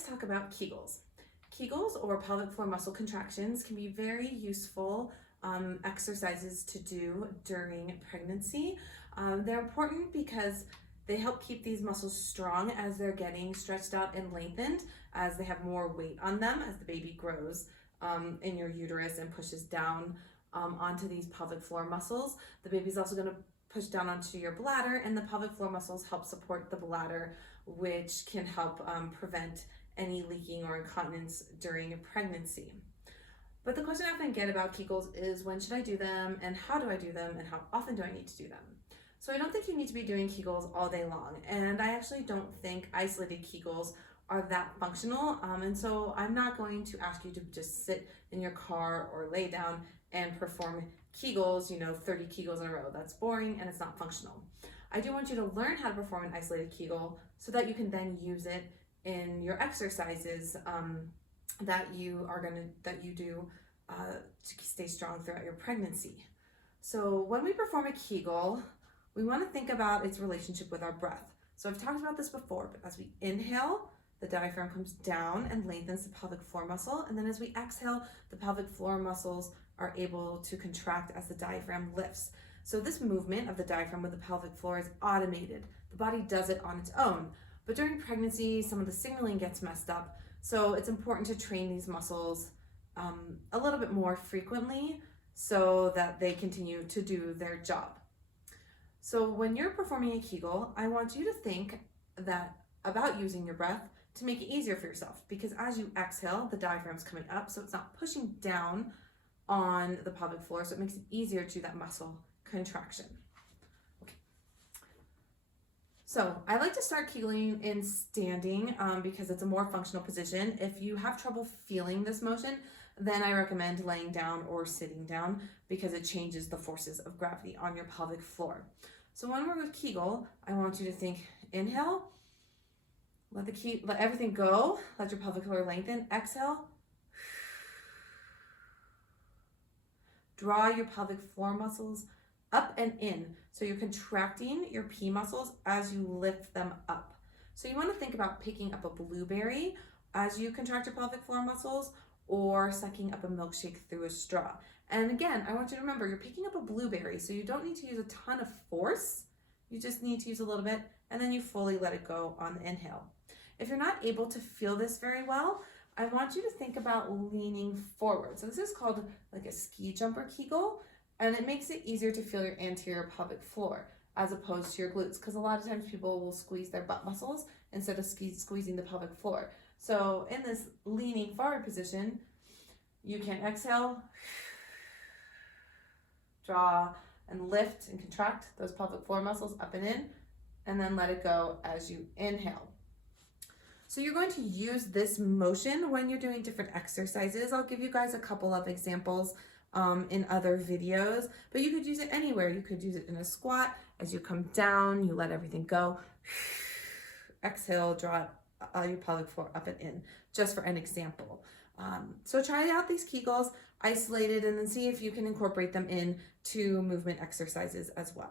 let's talk about Kegels. Kegels, or pelvic floor muscle contractions, can be very useful exercises to do during pregnancy. They're important because they help keep these muscles strong as they're getting stretched out and lengthened, as they have more weight on them as the baby grows in your uterus and pushes down onto these pelvic floor muscles. The baby's also going to push down onto your bladder, and the pelvic floor muscles help support the bladder, which can help prevent any leaking or incontinence during pregnancy. But the question I often get about Kegels is, when should I do them, and how do I do them, and how often do I need to do them? So I don't think you need to be doing Kegels all day long, and I actually don't think isolated Kegels are that functional, and so I'm not going to ask you to just sit in your car or lay down and perform Kegels, 30 Kegels in a row. That's boring and it's not functional. I do want you to learn how to perform an isolated Kegel so that you can then use it in your exercises that you do to stay strong throughout your pregnancy. So when we perform a Kegel, we want to think about its relationship with our breath. So I've talked about this before, but as we inhale, the diaphragm comes down and lengthens the pelvic floor muscle, and then as we exhale, the pelvic floor muscles are able to contract as the diaphragm lifts. So this movement of the diaphragm with the pelvic floor is automated. The body does it on its own. But during pregnancy, some of the signaling gets messed up. So it's important to train these muscles a little bit more frequently so that they continue to do their job. So when you're performing a Kegel, I want you to think about using your breath to make it easier for yourself, because as you exhale, the diaphragm's coming up, so it's not pushing down on the pelvic floor, so it makes it easier to do that muscle contraction. Okay. So I like to start Kegeling in standing because it's a more functional position. If you have trouble feeling this motion, then I recommend laying down or sitting down because it changes the forces of gravity on your pelvic floor. So when we're with Kegel, I want you to think, inhale, let everything go, let your pelvic floor lengthen, exhale, draw your pelvic floor muscles up and in. So you're contracting your P muscles as you lift them up. So you want to think about picking up a blueberry as you contract your pelvic floor muscles, or sucking up a milkshake through a straw. And again, I want you to remember, you're picking up a blueberry, so you don't need to use a ton of force. You just need to use a little bit, and then you fully let it go on the inhale. If you're not able to feel this very well, I want you to think about leaning forward. So this is called like a ski jumper Kegel, and it makes it easier to feel your anterior pelvic floor as opposed to your glutes, because a lot of times people will squeeze their butt muscles instead of squeezing the pelvic floor. So in this leaning forward position, you can exhale, draw and lift and contract those pelvic floor muscles up and in, and then let it go as you inhale. So you're going to use this motion when you're doing different exercises. I'll give you guys a couple of examples in other videos, but you could use it anywhere. You could use it in a squat. As you come down, you let everything go. Exhale, draw your pelvic floor up and in, just for an example. So try out these Kegels isolated, and then see if you can incorporate them in to movement exercises as well.